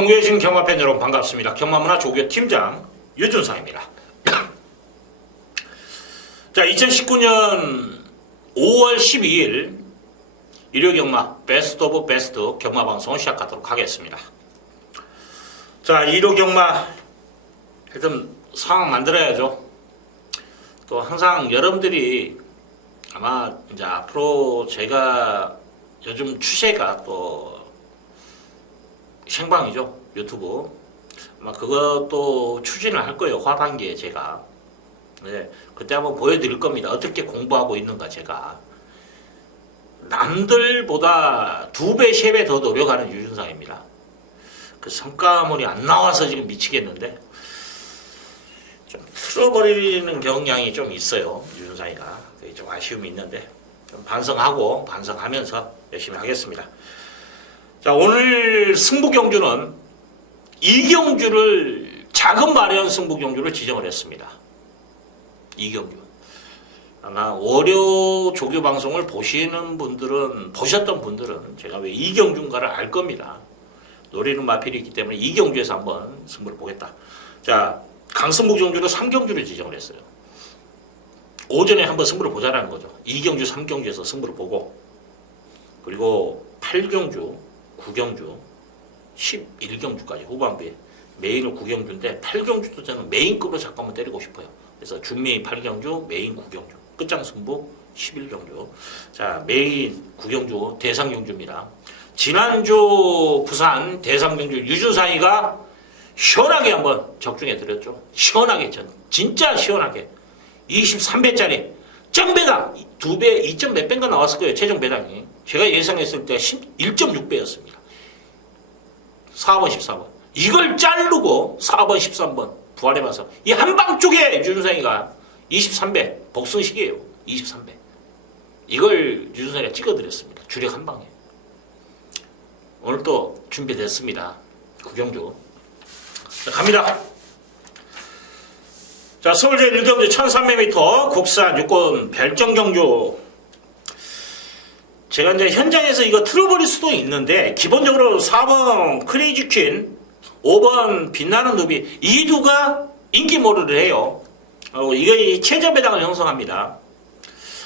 전국에 계신 경마팬 여러분 반갑습니다. 경마문화 조교 팀장 유준상입니다. 자, 2019년 5월 12일 일요 경마 베스트 오브 베스트 경마 방송을 시작하도록 하겠습니다. 자, 일요 경마 일단 상황 만들어야죠. 또 항상 여러분들이 아마 이제 앞으로 제가 요즘 추세가 또 생방이죠. 유튜브. 아마 그것도 추진을 할 거예요. 하반기에 제가. 네, 그때 한번 보여드릴 겁니다. 어떻게 공부하고 있는가 제가. 남들보다 2배, 3배 더 노력하는 유준상입니다. 그 성과물이 안 나와서 지금 미치겠는데 좀 틀어버리는 경향이 좀 있어요. 유준상이가. 그게 좀 아쉬움이 있는데 좀 반성하면서 열심히 하겠습니다. 자, 오늘 승부경주는 이경주를 작은 마련 승부경주를 지정을 했습니다. 이경주. 아마 월요 조교 방송을 보셨던 분들은 제가 왜 이경주인가를 알 겁니다. 노리는 마필이 있기 때문에 이경주에서 한번 승부를 보겠다. 자, 강승부경주로 3경주를 지정을 했어요. 오전에 한번 승부를 보자라는 거죠. 이경주 3경주에서 승부를 보고, 그리고 8경주 9경주, 11경주까지 후반부에 메인은 9경주인데 8경주도 저는 메인급으로 자꾸 한번 때리고 싶어요. 그래서 준메인 8경주, 메인 9경주, 끝장승부 11경주. 자, 메인 9경주 대상경주입니다. 지난주 부산 대상경주 유준상이가 시원하게 한번 적중해 드렸죠. 시원하게, 진짜 시원하게 23배짜리 짱배당 2배 2점 몇 배인가 나왔을 거예요. 최종 배당이. 제가 예상했을 때 1.6배였습니다. 4번, 14번. 이걸 자르고 4번, 13번 부활해봐서 이 한방 쪽에 유준상이가 23배 복승식이에요. 23배. 이걸 유준상이가 찍어드렸습니다. 주력 한방에. 오늘 또 준비됐습니다. 구경주. 자, 갑니다. 자, 서울제 1경주 1300m 국산 육군 별정경주. 제가 이제 현장에서 이거 틀어버릴 수도 있는데, 기본적으로 4번 크레이지 퀸, 5번 빛나는 누비, 이 두가 인기몰이를 해요. 이거 최저 배당을 형성합니다.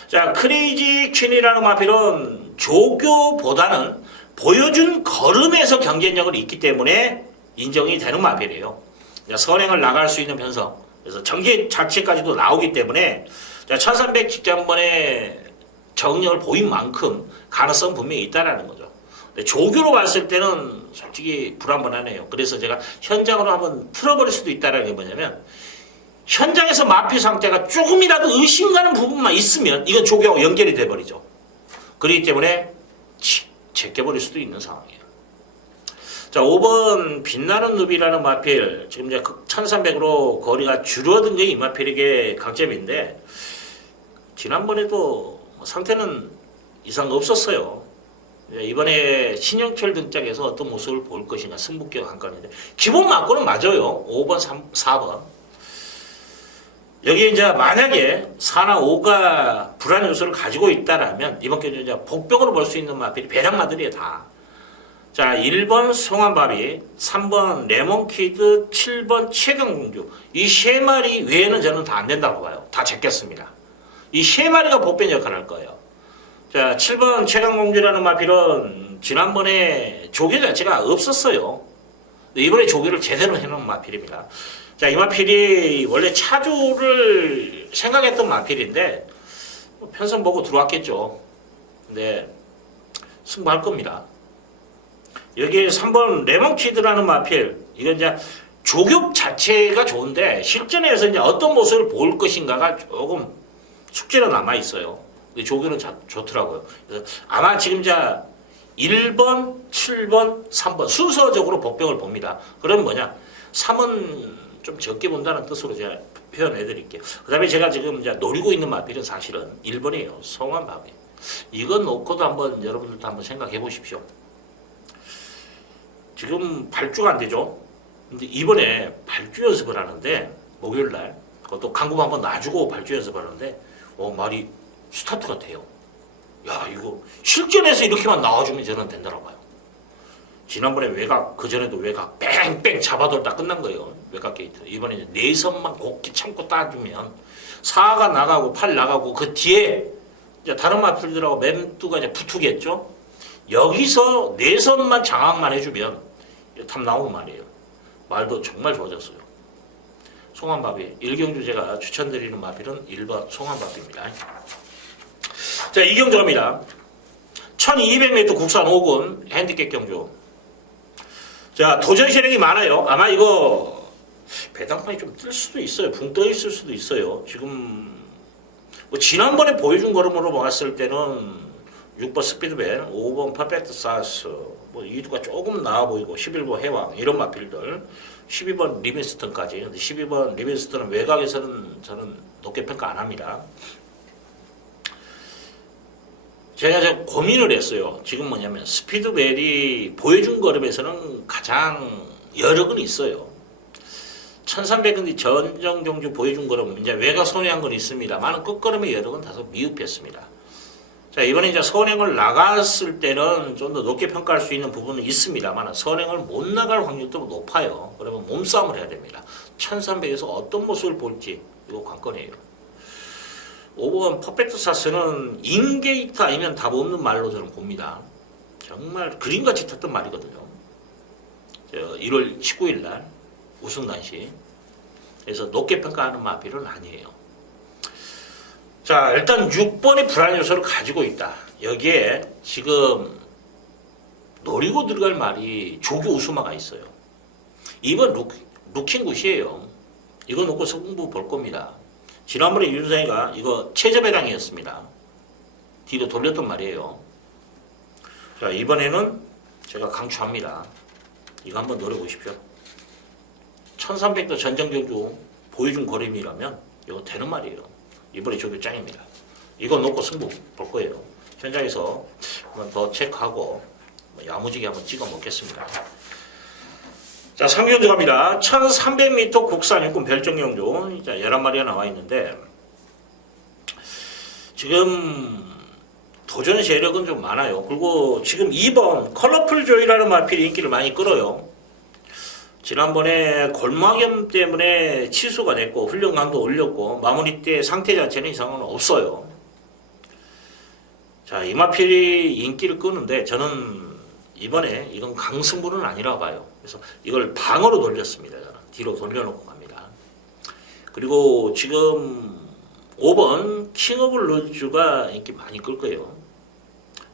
자, 크레이지 퀸이라는 마필은 조교보다는 보여준 걸음에서 경쟁력을 있기 때문에 인정이 되는 마필이에요. 선행을 나갈 수 있는 편성. 그래서 전기 자체까지도 나오기 때문에, 자, 1300 직전번에 정력을 보인 만큼 가능성 분명히 있다라는 거죠. 근데 조교로 봤을 때는 솔직히 불안불안해요. 그래서 제가 현장으로 한번 틀어버릴 수도 있다라는 게 뭐냐면, 현장에서 마필 상태가 조금이라도 의심 가는 부분만 있으면 이건 조교하고 연결이 돼버리죠. 그렇기 때문에 제껴버릴 수도 있는 상황이에요. 자, 5번 빛나는 누비라는 마필, 지금 이제 1300으로 거리가 줄어든 게 이 마필에게 강점인데, 지난번에도 상태는 이상 없었어요. 이번에 신영철 등짝에서 어떤 모습을 볼 것인가 승부격 한 건인데, 기본 맞고는 맞아요. 5번, 4번. 여기 이제 만약에 4나 5가 불안 요소를 가지고 있다라면 이번 경주 이제 복병으로 볼 수 있는 마필이 배당마들이에요, 다. 자, 1번 송환바비, 3번 레몬키드, 7번 최강공주. 이 3마리 외에는 저는 다 안 된다고 봐요. 다 제꼈습니다. 이 3마리가 복변 역할을 할 거예요. 자, 7번 최강공주라는 마필은 지난번에 조교 자체가 없었어요. 이번에 조교를 제대로 해놓은 마필입니다. 자, 이 마필이 원래 차주를 생각했던 마필인데, 편성 보고 들어왔겠죠. 근데 승부할 겁니다. 여기 3번 레몬키드라는 마필, 이건 이제 조교 자체가 좋은데 실전에서 이제 어떤 모습을 볼 것인가가 조금 숙제로 남아 있어요. 조교는 좋더라고요. 그래서 아마 지금 이제 1번, 7번, 3번 순서적으로 복병을 봅니다. 그러면 뭐냐? 3은 좀 적게 본다는 뜻으로 제가 표현해 드릴게요. 그 다음에 제가 지금 이제 노리고 있는 마필은 사실은 1번이에요. 송환바비. 이건 놓고도 한번 여러분들도 한번 생각해 보십시오. 지금 발주가 안 되죠. 근데 이번에 발주 연습을 하는데, 목요일날, 그것도 강금 한번 놔주고 발주 연습을 하는데, 말이 스타트가 돼요. 야, 이거 실전에서 이렇게만 나와주면 저는 된다고 봐요. 지난번에 외곽, 그전에도 외곽 뺑뺑 잡아돌다 끝난 거예요. 외곽 게이트. 이번에 이제 내선만 곱게 참고 따주면 4가 나가고 8 나가고 그 뒤에 이제 다른 마필들하고 맴두가 이제 붙으겠죠. 여기서 내선만 장악만 해주면 답 나오는 말이에요. 말도 정말 좋아졌어요. 송환밥이 일경주 제가 추천드리는 마필은 1번 송환밥입니다. 자, 이경주 갑니다. 1200m 국산 5군 핸디캡 경주. 자, 도전 세력이 많아요. 아마 이거 배당판이 좀 뜰 수도 있어요. 붕 떠 있을 수도 있어요. 지금 뭐 지난번에 보여준 걸음으로 봤을 때는 6번 스피드밴, 5번 퍼펙트 사스, 뭐 이두가 조금 나아 보이고 11번 해왕 이런 마필들, 12번 리빈스턴까지. 근데 12번 리빈스턴은 외곽에서는 저는 높게 평가 안 합니다. 제가 좀 고민을 했어요. 지금 뭐냐면 스피드벨이 보여준 걸음에서는 가장 여력은 있어요. 1300근데 전정경주 보여준 걸음 이제 외곽 선회한 건 있습니다만 끝걸음의 여력은 다소 미흡했습니다. 자, 이번에 이제 선행을 나갔을 때는 좀 더 높게 평가할 수 있는 부분은 있습니다만 선행을 못 나갈 확률도 높아요. 그러면 몸싸움을 해야 됩니다. 1300에서 어떤 모습을 볼지 이거 관건이에요. 5번 퍼펙트 사스는 인게이트 아니면 답 없는 말로 저는 봅니다. 정말 그림같이 탔던 말이거든요. 1월 19일 날 우승 당시. 그래서 높게 평가하는 마필은 아니에요. 자, 일단 6번의 불안 요소를 가지고 있다. 여기에 지금 노리고 들어갈 말이 조교 우수마가 있어요. 2번 루킹굿이에요. 이거 놓고 승부 볼 겁니다. 지난번에 윤상이가 이거 최저배당이었습니다. 뒤로 돌렸던 말이에요. 자, 이번에는 제가 강추합니다. 이거 한번 노려보십시오. 1300도 전정경주 보여준 걸음이라면 이거 되는 말이에요. 이번에 조교 짱입니다. 이거 놓고 승부 볼 거예요. 현장에서 한번 더 체크하고 야무지게 한번 찍어 먹겠습니다. 자, 3경주 갑니다. 1300m 국산 육군 별정경주. 자, 11마리가 나와 있는데, 지금 도전 세력은 좀 많아요. 그리고 지금 2번 컬러풀 조이라는 마필이 인기를 많이 끌어요. 지난번에 골마겸 때문에 취소가 됐고, 훈련강도 올렸고, 마무리 때 상태 자체는 이상은 없어요. 자, 이 마필이 인기를 끄는데, 저는 이번에 이건 강승부는 아니라고 봐요. 그래서 이걸 방어로 돌렸습니다. 저는 뒤로 돌려놓고 갑니다. 그리고 지금 5번 킹 오브 로즈가 인기 많이 끌 거예요.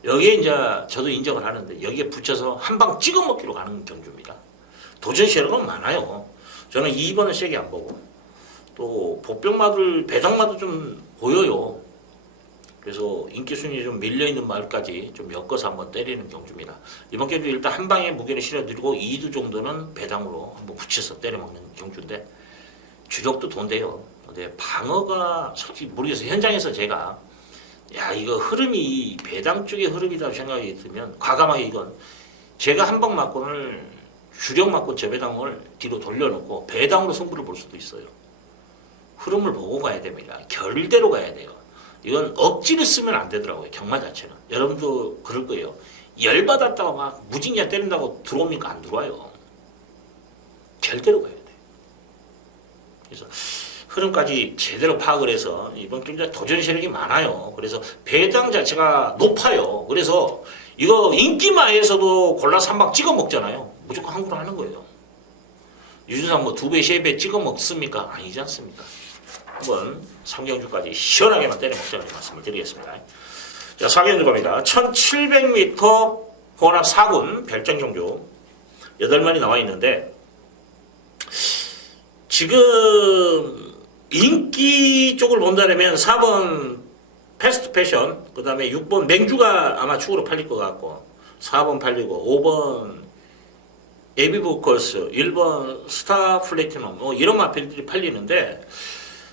여기에 이제 저도 인정을 하는데 여기에 붙여서 한 방 찍어 먹기로 가는 경주입니다. 도전 세력은 많아요. 저는 2번은 세게 안 보고 또 복병마들 배당마도 좀 보여요. 그래서 인기 순위 좀 밀려있는 말까지 좀 엮어서 한번 때리는 경주입니다. 이번 경주 일단 한 방에 무게를 실어드리고 2두 정도는 배당으로 한번 붙여서 때려먹는 경주인데 주력도 돈대요. 근데 방어가 솔직히 모르겠어요. 현장에서 제가 야, 이거 흐름이 배당 쪽의 흐름이라고 생각이 들면 과감하게 이건 제가 한 방 맞고는 주력 맞고 저배당을 뒤로 돌려놓고 배당으로 승부를 볼 수도 있어요. 흐름을 보고 가야 됩니다. 결대로 가야 돼요. 이건 억지를 쓰면 안 되더라고요. 경마 자체는. 여러분도 그럴 거예요. 열받았다고 막 무진장 때린다고 들어옵니까? 안 들어와요. 결대로 가야 돼. 그래서 흐름까지 제대로 파악을 해서 이번 경기가 도전 세력이 많아요. 그래서 배당 자체가 높아요. 그래서 이거 인기마에서도 골라서 한 방 찍어 먹잖아요. 무조건 한구로 하는 거예요. 유준상 뭐 2배, 3배 찍어 먹습니까? 아니지 않습니까? 한번 3경주까지 시원하게만 때려 먹자는 말씀을 드리겠습니다. 자, 4경주 갑니다. 1700m 혼합 4군 별정경주 8마리 나와 있는데 지금 인기 쪽을 본다면 4번 패스트 패션, 그 다음에 6번 맹주가 아마 축으로 팔릴 것 같고 4번 팔리고 5번 에비보컬스, 1번 스타 플래티넘 뭐 이런 마필들이 팔리는데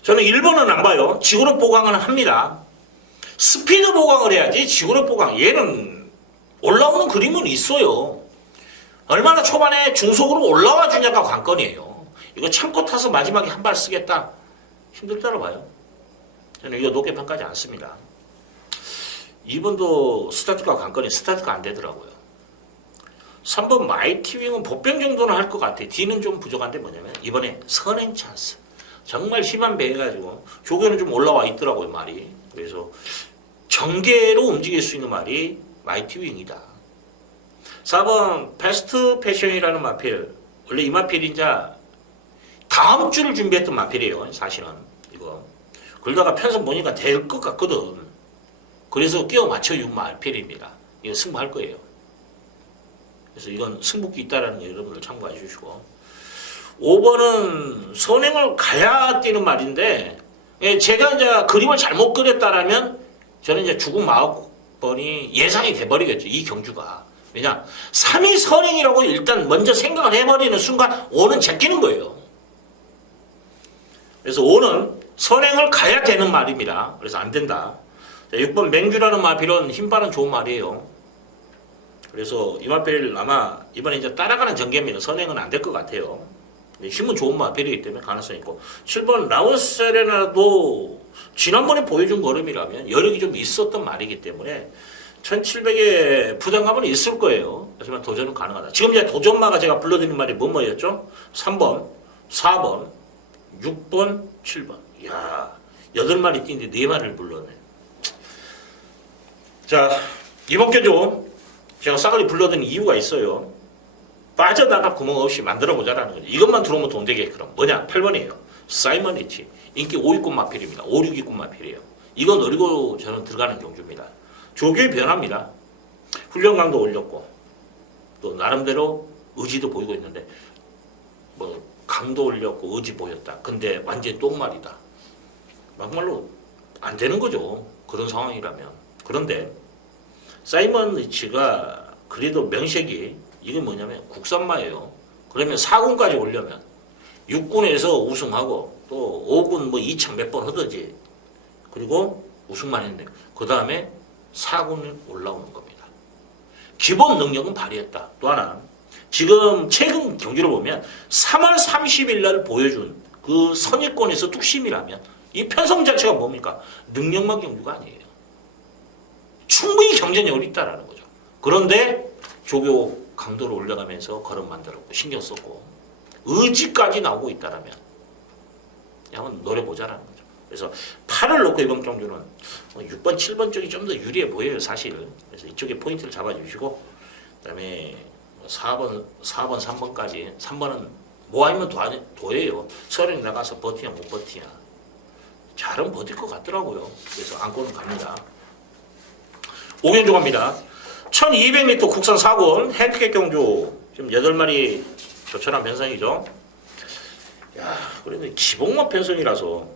저는 1번은 안 봐요. 지구력 보강은 합니다. 스피드 보강을 해야지 지구력 보강. 얘는 올라오는 그림은 있어요. 얼마나 초반에 중속으로 올라와 주냐가 관건이에요. 이거 참고 타서 마지막에 한 발 쓰겠다. 힘들다고 봐요. 저는 이거 높게 평가하지 않습니다. 2번도 스타트가 관건이 스타트가 안 되더라고요. 3번 마이티윙은 복병 정도는 할 것 같아. D는 좀 부족한데 뭐냐면 이번에 선행 찬스. 정말 힘한 배 해가지고 조교는 좀 올라와 있더라고요 말이. 그래서 전개로 움직일 수 있는 말이 마이티윙이다. 4번 패스트 패션이라는 마필. 원래 이 마필이 이제 다음 주를 준비했던 마필이에요. 사실은 이거. 그러다가 편성 보니까 될 것 같거든. 그래서 끼워 맞춰 6마필입니다. 이거 승부할 거예요. 그래서 이건 승부기 있다라는 거 여러분들 참고해 주시고. 5번은 선행을 가야 뛰는 말인데, 제가 이제 그림을 잘못 그렸다라면 저는 이제 죽음 9번이 예상이 돼버리겠죠. 이 경주가. 왜냐? 3위 선행이라고 일단 먼저 생각을 해버리는 순간 5는 제끼는 거예요. 그래서 5는 선행을 가야 되는 말입니다. 그래서 안 된다. 자, 6번 맹주라는 마필은 힘 빠른 좋은 말이에요. 그래서 이 마필 아마 이번에 이제 따라가는 전개입니다. 선행은 안 될 것 같아요. 힘은 좋은 마필이기 때문에 가능성이 있고. 7번 라오세레나도 지난번에 보여준 걸음이라면 여력이 좀 있었던 말이기 때문에 1700의 부담감은 있을 거예요. 하지만 도전은 가능하다. 지금 이제 도전마가 제가 불러드린 말이 뭐였죠? 3번, 4번, 6번, 7번. 이야, 8마리 뛰는데 4마리를 불렀네. 자, 이번 견조 제가 싸그리 불러드린 이유가 있어요. 빠져나갈 구멍 없이 만들어보자라는 거죠. 이것만 들어오면 돈 되게끔. 뭐냐? 8번이에요. 사이먼 리치. 인기 5위권 마필입니다. 5, 6위권 마필이에요. 이거 노리고 저는 들어가는 경주입니다. 조교의 변화입니다. 훈련 강도 올렸고 또 나름대로 의지도 보이고 있는데 뭐 강도 올렸고 의지 보였다. 근데 완전 똥말이다. 막말로 안 되는 거죠. 그런 상황이라면. 그런데 사이먼 리치가 그래도 명색이 이게 뭐냐면 국산마예요. 그러면 4군까지 오려면 6군에서 우승하고 또 5군 뭐 2천 몇 번 하더지. 그리고 우승만 했네. 그 다음에 4군을 올라오는 겁니다. 기본 능력은 발휘했다. 또 하나 지금 최근 경기를 보면 3월 30일 날 보여준 그 선입권에서 뚝심이라면 이 편성 자체가 뭡니까? 능력만 경주가 아니에요. 충분히 경쟁력이 있다라는 거죠. 그런데 조교 강도를 올려가면서 걸음 만들었고 신경 썼고 의지까지 나오고 있다라면 한번 노려보자라는 거죠. 그래서 8을 놓고 이번 경주는 6번, 7번 쪽이 좀 더 유리해 보여요, 사실. 그래서 이쪽에 포인트를 잡아주시고 그다음에 4번, 3번까지 3번은 뭐 아니면 도예요. 서른이 나가서 버티냐 못 버티냐. 잘은 버틸 것 같더라고요. 그래서 안고는 갑니다. 5경주 갑니다. 1200m 국산 4군 핸디캡 경주 지금 8마리 조촐한 편성이죠. 야, 그래도 기복만 편성이라서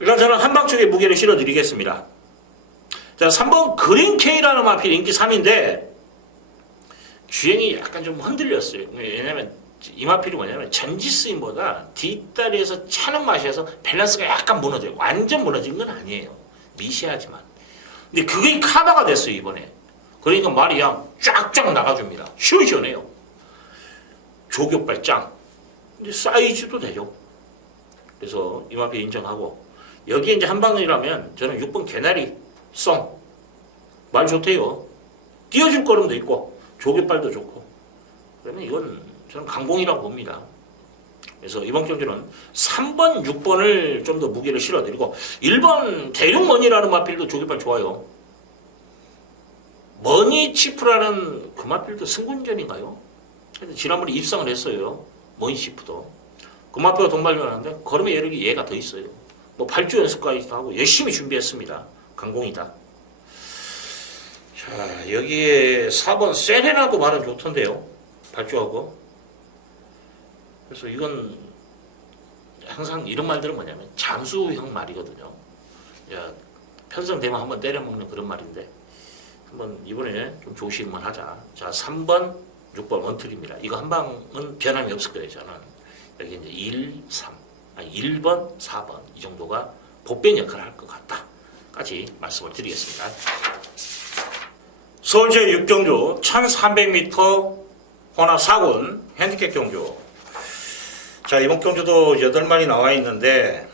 일단 저는 한방 쪽에 무게를 실어드리겠습니다. 자, 3번 그린케이라는 마필 인기 3인데 주행이 약간 좀 흔들렸어요. 왜냐면 이 마필이 뭐냐면 전지스임보다 뒷다리에서 차는 맛이어서 밸런스가 약간 무너져요. 완전 무너진 건 아니에요. 미세하지만. 근데 그게 카바가 됐어요, 이번에. 그러니까 말이 그냥 쫙쫙 나가줍니다. 시원시원해요. 조교발 짱. 근데 사이즈도 되죠. 그래서 이 마필 인정하고 여기에 이제 한방이라면 저는 6번 개나리 썽. 말 좋대요. 띄워줄 걸음도 있고 조교발도 좋고. 그러면 이건 저는 강공이라고 봅니다. 그래서 이번 경주는 3번, 6번을 좀 더 무게를 실어드리고 1번 대륙머니라는 마필도 조교발 좋아요. 머니치프라는 그 마필도 승군전인가요? 지난번에 입상을 했어요. 머니치프도. 그 마필과 동반전하는데 걸음의 여력이 얘가 더 있어요. 뭐 8주 연습까지 하고 열심히 준비했습니다. 강공이다. 자, 여기에 4번 세레나도 말은 좋던데요. 8주하고. 그래서 이건 항상 이런 말들은 뭐냐면 잠수형 말이거든요. 야, 편성되면 한번 때려먹는 그런 말인데 한번 이번에 좀 조심만 하자. 자, 3번, 6번 원툴입니다. 이거 한 방은 변함이 없을 거예요. 저는 여기 이제 1, 3, 1번, 4번 이 정도가 복변 역할을 할 것 같다까지 말씀을 드리겠습니다. 서울제 6경주 1300m 혼합 4군 핸디캡 경주. 자, 이번 경주도 8마리 나와 있는데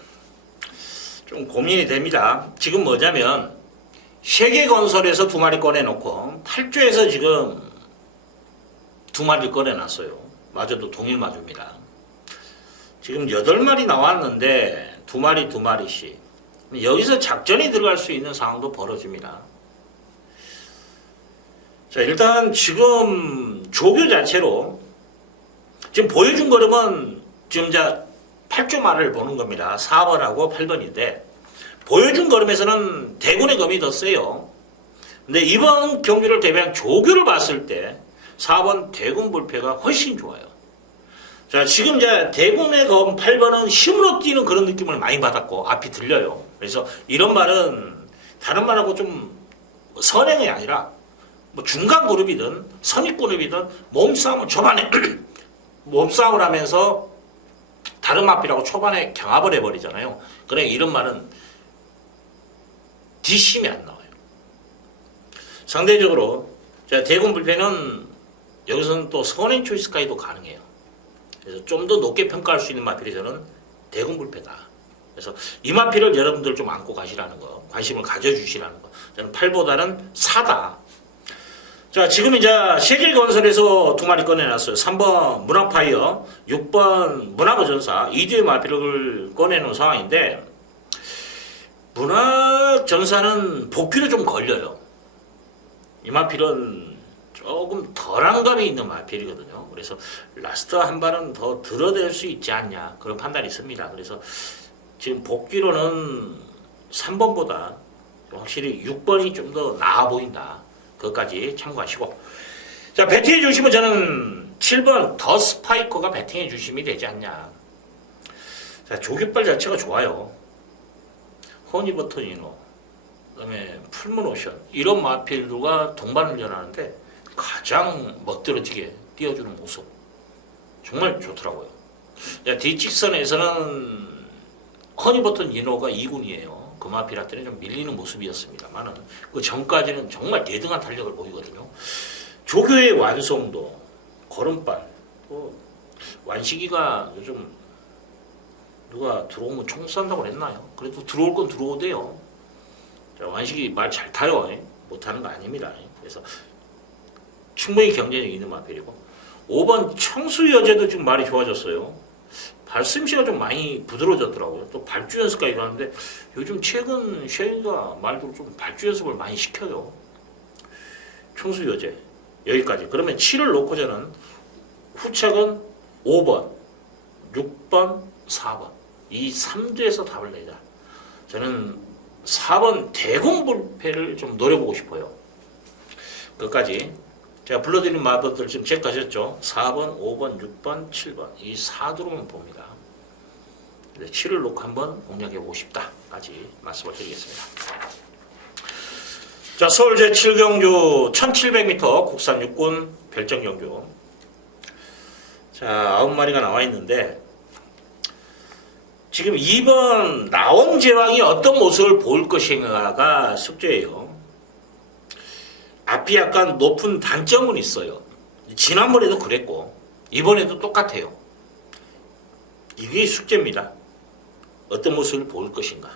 좀 고민이 됩니다. 지금 뭐냐면 세계건설에서 2마리 꺼내놓고 8조에서 지금 2마리를 꺼내놨어요. 마저도 동일 마저입니다. 지금 8마리 나왔는데 2마리 2마리씩. 여기서 작전이 들어갈 수 있는 상황도 벌어집니다. 자, 일단 지금 조교 자체로 지금 보여준 걸음은 지금 이제 8조 말을 보는 겁니다. 4번하고 8번인데 보여준 걸음에서는 대군의 검이 더 세요. 근데 이번 경기를 대비한 조교를 봤을 때 4번 대군 불패가 훨씬 좋아요. 자, 지금 이제 대군의 검 8번은 힘으로 뛰는 그런 느낌을 많이 받았고 앞이 들려요. 그래서 이런 말은 다른 말하고 좀 선행이 아니라 뭐 중간 그룹이든 선입 그룹이든 몸싸움을 초반에 몸싸움을 하면서 다른 마필하고 초반에 경합을 해버리잖아요. 그래 이런 말은 뒷심이 안 나와요. 상대적으로 대군 불패는 여기서는 또 선행 초이스까지도 가능해요. 그래서 좀 더 높게 평가할 수 있는 마필이 저는 대군 불패다. 그래서 이 마필을 여러분들 좀 안고 가시라는 거, 관심을 가져주시라는 거. 저는 8보다는 4다. 자, 지금 이제 세계건설에서 2마리 꺼내놨어요. 3번 문학파이어, 6번 문학전사, 2뒤의 마필을 꺼내놓은 상황인데 문학전사는 복귀로 좀 걸려요. 이 마필은 조금 덜한 감이 있는 마필이거든요. 그래서 라스트 한 발은 더 들어댈 수 있지 않냐 그런 판단이 있습니다. 그래서 지금 복귀로는 3번보다 확실히 6번이 좀 더 나아 보인다. 그것까지 참고하시고. 자, 배팅해 주시면 저는 7번 더 스파이커가 배팅해 주심이 되지 않냐. 자, 조깃발 자체가 좋아요. 허니버터니노, 그 다음에 풀문오션 이런 마필들과 동반을 연하는데 가장 멋들어지게 띄워주는 모습 정말 좋더라고요. 뒤직선에서는 허니버튼 이노가 2군이에요. 그 마필한테는 좀 밀리는 모습이었습니다만은 그 전까지는 정말 대등한 탄력을 보이거든요. 조교의 완성도, 걸음발, 또 완식이가 요즘 누가 들어오면 총 쏜다고 그랬나요? 그래도 들어올 건 들어오대요. 완식이 말 잘 타요. 못하는 거 아닙니다. 그래서 충분히 경쟁력이 있는 마필이고 5번 청수여제도 지금 말이 좋아졌어요. 발음씨가 좀 많이 부드러워졌더라고요. 또 발주 연습까지 하는데 요즘 최근 쉐이가 말도 좀 발주 연습을 많이 시켜요. 청수여제 여기까지. 그러면 7을 놓고 저는 후착은 5번, 6번, 4번 이 3두에서 답을 내자. 저는 4번 대공불패를 좀 노려보고 싶어요. 끝까지 제가 불러드린 마법들 지금 체크하셨죠? 4번, 5번, 6번, 7번 이 4두로만 봅니다. 7을 놓고 한번 공략해보고 싶다까지 말씀을 드리겠습니다. 자, 서울 제7경주 1700m 국산 육군 별정경주. 자, 9마리가 나와 있는데 지금 2번 나원제왕이 어떤 모습을 보일 것인가가 숙제예요. 앞이 약간 높은 단점은 있어요. 지난번에도 그랬고 이번에도 똑같아요. 이게 숙제입니다. 어떤 모습을 보일 것인가.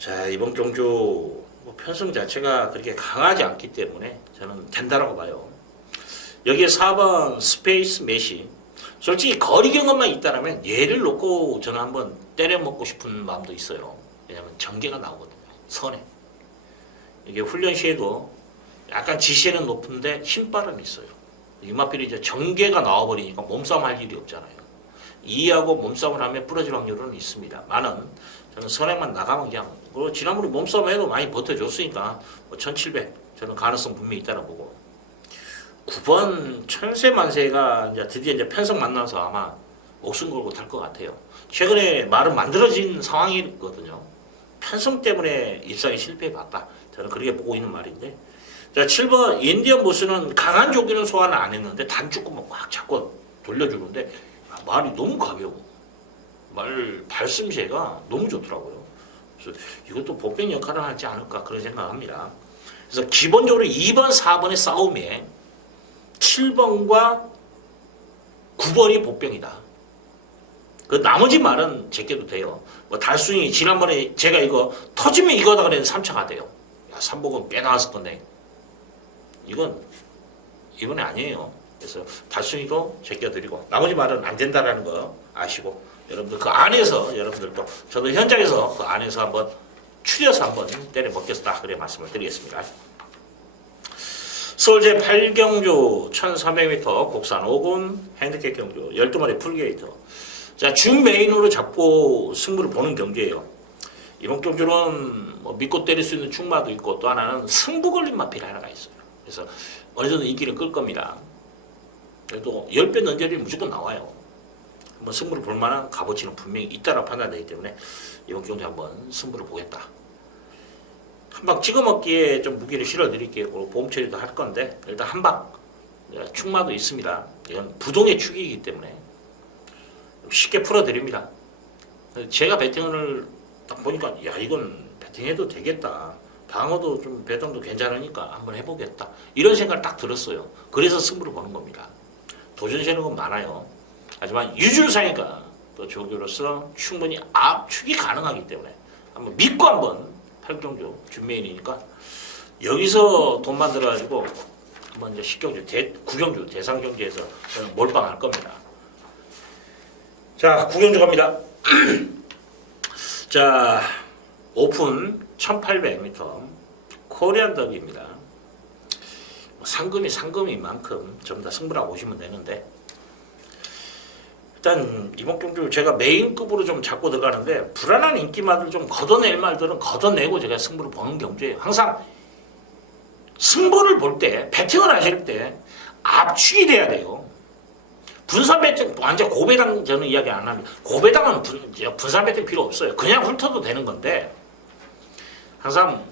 자, 이번 경주 편성 자체가 그렇게 강하지 않기 때문에 저는 된다라고 봐요. 여기에 4번 스페이스 메시. 솔직히 거리 경험만 있다라면 얘를 놓고 저는 한번 때려먹고 싶은 마음도 있어요. 왜냐하면 전개가 나오거든요. 선에. 이게 훈련 시에도 약간 지시는 높은데 힘빠름이 있어요. 이마필이 이제 전개가 나와버리니까 몸싸움 할 일이 없잖아요. 이하고 몸싸움을 하면 부러질 확률은 있습니다. 많은 저는 선행만 나가면 그냥 지난번에 몸싸움 해도 많이 버텨줬으니까 1700 저는 가능성 분명히 있다고 보고 9번 천세만세가 이제 드디어 이제 편성 만나서 아마 목숨 걸고 탈 것 같아요. 최근에 말은 만들어진 상황이거든요. 편성 때문에 입상에 실패해봤다. 저는 그렇게 보고 있는 말인데. 자, 7번 인디언 보스는 강한 조기는 소환을 안 했는데 단축구만 꽉 잡고 돌려주는데 말이 너무 가벼워. 말 발음새가 너무 좋더라고요. 그래서 이것도 복병 역할을 하지 않을까 그런 생각합니다. 그래서 기본적으로 2번, 4번의 싸움에 7번과 9번이 복병이다. 그 나머지 말은 제껴도 돼요. 뭐 달순이 지난번에 제가 이거 터지면 이거다 그랬는데 3차가 돼요. 야, 3복은 꽤 나왔을 건데 이건 이번에 아니에요. 그래서 달순이도 제껴드리고 나머지 말은 안 된다라는 거 아시고 여러분들 그 안에서 여러분들도 저도 현장에서 그 안에서 한번 추려서 한번 때려 먹겠다 그래 말씀을 드리겠습니다. 서울 제8경주 1300m 국산 5군 핸디캡 경주 12마리 풀게이터. 자, 준 메인으로 잡고 승부를 보는 경기예요. 이번 경주는 뭐 믿고 때릴 수 있는 충마도 있고 또 하나는 승부 걸린 마필 하나가 있어요. 그래서 어느 정도 인기를 끌 겁니다. 그래도 10배 넘겨리 무조건 나와요. 한번 승부를 볼 만한 값어치는 분명히 있다고 판단되기 때문에 이번 경주 한번 승부를 보겠다. 한방 찍어먹기에 좀 무게를 실어드릴게요. 보험 처리도 할 건데 일단 한방 축마도 있습니다. 이건 부동의 축이기 때문에 쉽게 풀어드립니다. 제가 배팅을 딱 보니까 야 이건 배팅해도 되겠다. 방어도 좀 배당도 괜찮으니까 한번 해보겠다. 이런 생각을 딱 들었어요. 그래서 승부를 보는 겁니다. 도전 세력은 많아요. 하지만 유준상이가 또 조교로서 충분히 압축이 가능하기 때문에 한번 믿고 한번 8경주 준메인이니까 여기서 돈 만들어가지고 한번 이제 10경주 9경주 대상경주에서 저는 몰빵할 겁니다. 자 9경주 갑니다. 자 오픈 1800m 코리안 더비입니다. 상금인 만큼 전부 다 승부라고 보시면 되는데 일단 이번 경주 제가 메인급으로 좀 잡고 들어가는데 불안한 인기마들 좀 걷어낼 말들은 걷어내고 제가 승부를 보는 경주예요. 항상 승부를 볼 때 배팅을 하실 때 압축이 돼야 돼요. 분산 배팅 완전 고배당 저는 이야기 안 합니다. 고배당은 분산 배팅 필요 없어요. 그냥 훑어도 되는 건데 항상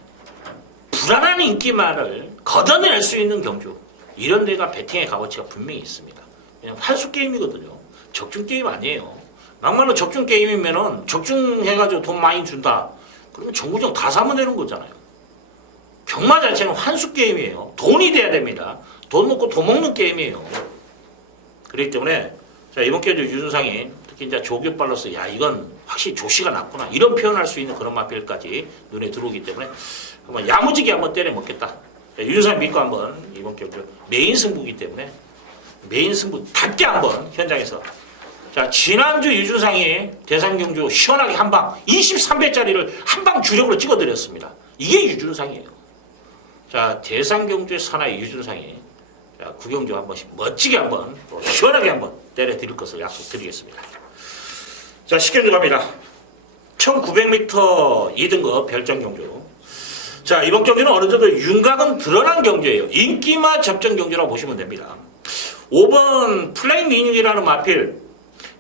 불안한 인기말을 걷어낼 수 있는 경주 이런 데가 배팅의 값어치가 분명히 있습니다. 그냥 환수 게임이거든요. 적중 게임 아니에요. 막말로 적중 게임이면은 적중해가지고 돈 많이 준다. 그러면 정구정 다 사면 되는 거잖아요. 경마 자체는 환수 게임이에요. 돈이 돼야 됩니다. 돈 먹고 돈 먹는 게임이에요. 그렇기 때문에 자 이번 기회에 유준상이 특히 이제 조교빨로서 야 이건 확실히 조씨가 낫구나 이런 표현할 수 있는 그런 마필까지 눈에 들어오기 때문에 한번 야무지게 한번 때려 먹겠다. 유준상 믿고 한번 이번 기회 메인 승부이기 때문에 메인 승부답게 한번 현장에서 자 지난주 유준상이 대상경주 시원하게 한방 23배짜리를 한방 주력으로 찍어드렸습니다. 이게 유준상이에요. 자 대상경주의 사나이 유준상이 자, 9경주 한 번씩 멋지게 한번 또 시원하게 한번 때려드릴 것을 약속드리겠습니다. 자 10경주 갑니다. 1900m 2등급 별정경주. 자 이번 경주는 어느 정도 윤곽은 드러난 경주예요. 인기마 접전 경주라고 보시면 됩니다. 5번 플레잉 미닝이라는 마필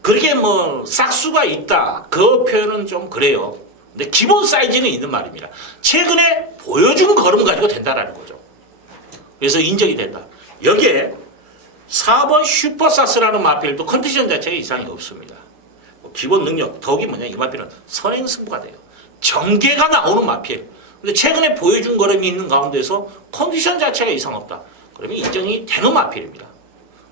그렇게 뭐 싹수가 있다 그 표현은 좀 그래요. 근데 기본 사이즈는 있는 말입니다. 최근에 보여준 걸음 가지고 된다라는 거죠. 그래서 인정이 된다. 여기에 4번 슈퍼사스라는 마필도 컨디션 자체가 이상이 없습니다. 뭐 기본 능력 덕이 뭐냐 이 마필은 선행승부가 돼요. 전개가 나오는 마필. 근데 최근에 보여준 걸음이 있는 가운데서 컨디션 자체가 이상 없다. 그러면 인정이 되는 마필입니다.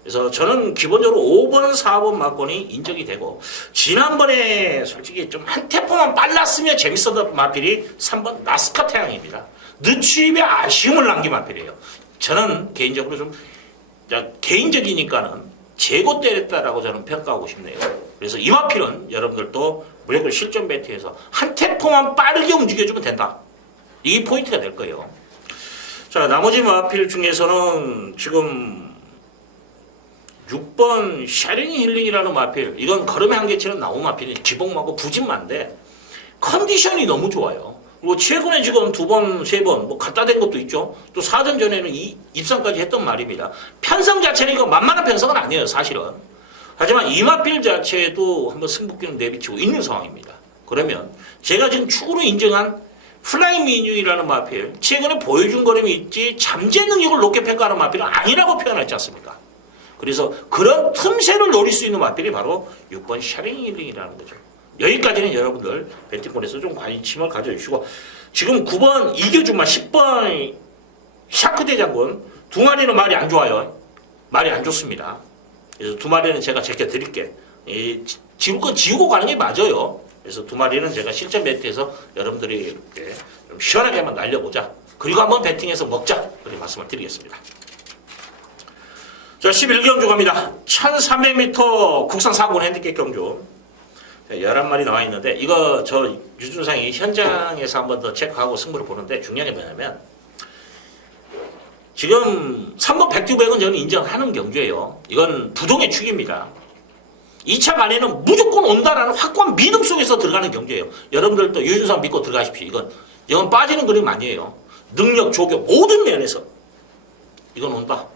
그래서 저는 기본적으로 5번, 4번 막권이 인정이 되고 지난번에 솔직히 좀 한 템포만 빨랐으면 재밌었던 마필이 3번 나스카 태양입니다. 늦추입에 아쉬움을 남긴 마필이에요. 저는 개인적으로 좀 개인적이니까는 재고 때렸다라고 저는 평가하고 싶네요. 그래서 이 마필은 여러분들도 무조건 실전 배트에서 한 템포만 빠르게 움직여주면 된다. 이게 포인트가 될 거예요. 자 나머지 마필 중에서는 지금 6번 샤링 힐링이라는 마필 이건 걸음의 한계치는 나온 마필이 기복마고 부진만데 컨디션이 너무 좋아요. 그리고 최근에 지금 2번, 3번 뭐 갖다 댄 것도 있죠. 또 4전 전에는 입상까지 했던 말입니다. 편성 자체는 이거 만만한 편성은 아니에요 사실은. 하지만 이 마필 자체도 한번 승부기는 내비치고 있는 상황입니다. 그러면 제가 지금 축으로 인정한 플라잉 미뉴이라는 마필 최근에 보여준 걸음이 있지 잠재 능력을 높게 평가하는 마필은 아니라고 표현했지 않습니까? 그래서 그런 틈새를 노릴 수 있는 마필이 바로 6번 샤링 힐링이라는 거죠. 여기까지는 여러분들 배팅권에서 좀 관심을 가져주시고 지금 9번 이겨준마 10번 샤크 대장군 두 마리는 말이 안 좋아요. 말이 안 좋습니다. 그래서 두 마리는 제가 제껴드릴게. 지금껏 지우고 가는 게 맞아요. 그래서 두 마리는 제가 실전 배팅에서 여러분들이 이렇게 좀 시원하게 한번 날려보자. 그리고 한번 배팅해서 먹자. 그렇게 말씀을 드리겠습니다. 자, 11경주 갑니다. 1300m 국산 4군 핸디캡 경주. 11마리 나와 있는데, 이거 저 유준상이 현장에서 한 번 더 체크하고 승부를 보는데, 중요한 게 뭐냐면, 지금 3번 백두백은 저는 인정하는 경주예요. 이건 부동의 축입니다. 2차 간에는 무조건 온다라는 확고한 믿음 속에서 들어가는 경주예요. 여러분들도 유준상 믿고 들어가십시오. 이건 빠지는 그림 아니에요. 능력, 조교, 모든 면에서. 이건 온다.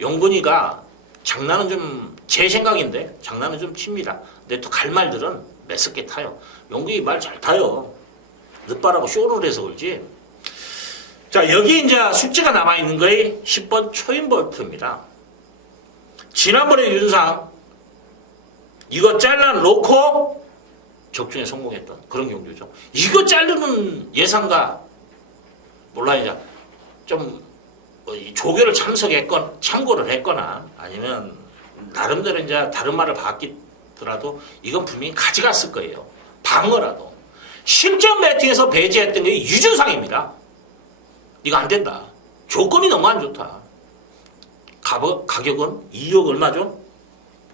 용근이가 장난은 좀, 제 생각인데, 장난은 좀 칩니다. 근데 또 갈 말들은 매섭게 타요. 용근이 말 잘 타요. 늦바라고 쇼를 해서 그렇지. 자, 여기 이제 숙제가 남아있는 거에 10번 초인볼트입니다. 지난번에 유준상, 이거 잘라놓고 적중에 성공했던 그런 경주죠. 이거 자르는 예상가, 몰라, 이제 좀, 조교를 참고를 했거나 아니면 나름대로 이제 다른 말을 바뀌더라도 이건 분명히 가져갔을 거예요. 방어라도. 실전 매팅에서 배제했던 게 유준상입니다. 이거 안 된다. 조건이 너무 안 좋다. 가격은 2억 얼마죠?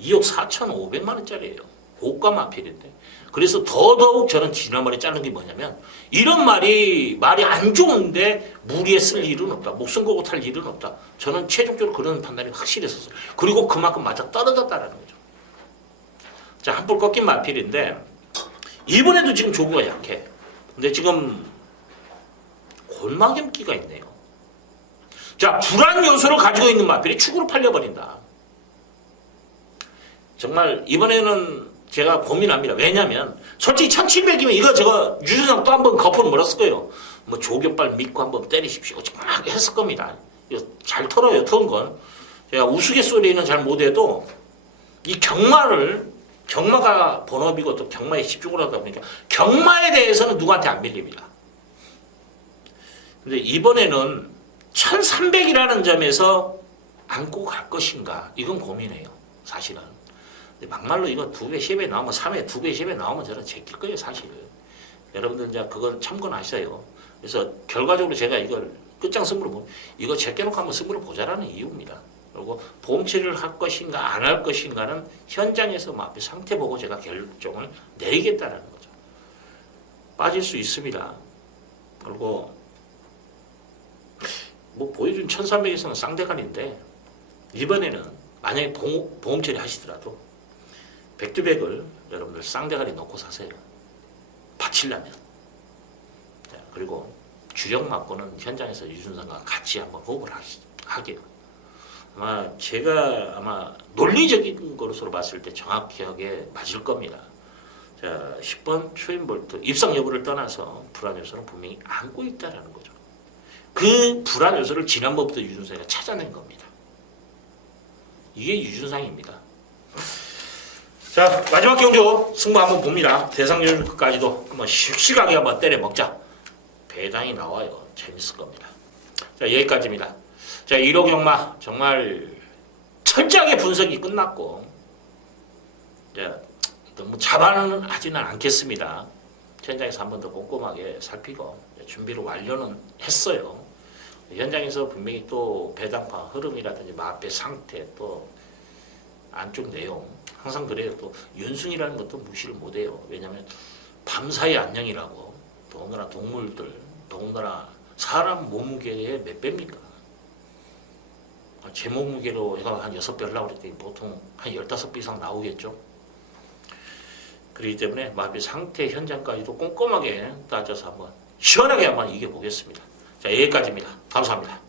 2억 4,500만 원짜리예요. 고가 마필인데. 그래서 더더욱 저는 지난번에 자른 게 뭐냐면, 이런 말이 안 좋은데 무리에 쓸 일은 없다. 목숨 걸고 탈 일은 없다. 저는 최종적으로 그런 판단이 확실했었어요. 그리고 그만큼 맞아 떨어졌다라는 거죠. 자, 한뿔 꺾인 마필인데, 이번에도 지금 조교가 약해. 근데 지금 골막염기가 있네요. 자, 불안 요소를 가지고 있는 마필이 축으로 팔려버린다. 정말 이번에는 제가 고민합니다. 왜냐면 솔직히 1700이면 이거 제가 유준상 또 한 번 거품 물었을 거예요. 뭐 조교빨 믿고 한번 때리십시오. 막 했을 겁니다. 이거 잘 털어요. 턴 건. 제가 우스갯소리는 잘 못해도 이 경마가 본업이고 또 경마에 집중을 하다 보니까 경마에 대해서는 누구한테 안 밀립니다. 근데 이번에는 1300이라는 점에서 안고 갈 것인가? 이건 고민해요. 사실은. 막말로 이거 2배, 3배 나오면 3회, 2배, 3배 나오면 저는 제낄 거예요, 사실. 여러분들 이제 그건 참고는 하셔요. 그래서 결과적으로 제가 이걸 끝장승부로 보면 이거 제껴놓고 한번 승부를 보자라는 이유입니다. 그리고 보험 처리를 할 것인가 안 할 것인가는 현장에서 마피 상태 보고 제가 결정을 내리겠다라는 거죠. 빠질 수 있습니다. 그리고 뭐 보여준 1300에서는 쌍대간인데 이번에는 만약에 보험 처리 하시더라도 백두백을 여러분들 쌍대가리 놓고 사세요. 바치려면. 그리고 주력 맞고는 현장에서 유준상과 같이 한번 호흡을 하게요. 제가 논리적인 것으로 봤을 때 정확하게 맞을 겁니다. 자, 10번 초인볼트 입성 여부를 떠나서 불안 요소는 분명히 안고 있다라는 거죠. 그 불안 요소를 지난번부터 유준상이 찾아낸 겁니다. 이게 유준상입니다. 자, 마지막 경주 승부 한번 봅니다. 대상률까지도 한번 씩씩하게 한번 때려 먹자. 배당이 나와요. 재밌을 겁니다. 자, 여기까지입니다. 자, 1호 경마 정말 철저하게 분석이 끝났고, 너무 자만은 하지는 않겠습니다. 현장에서 한 번 더 꼼꼼하게 살피고 준비를 완료는 했어요. 현장에서 분명히 또 배당파 흐름이라든지 마배 상태 또 안쪽 내용 항상 그래요. 또 연승이라는 것도 무시를 못해요. 왜냐하면 밤사이 안녕이라고 더군다나 동물들 더군다나 사람 몸무게의 몇 배입니까? 제 몸무게로 해가 한 6배 하려고 그랬더니 보통 한 15배 이상 나오겠죠. 그렇기 때문에 마비 상태 현장까지도 꼼꼼하게 따져서 한번 시원하게 한번 이겨보겠습니다. 자, 여기까지입니다. 감사합니다.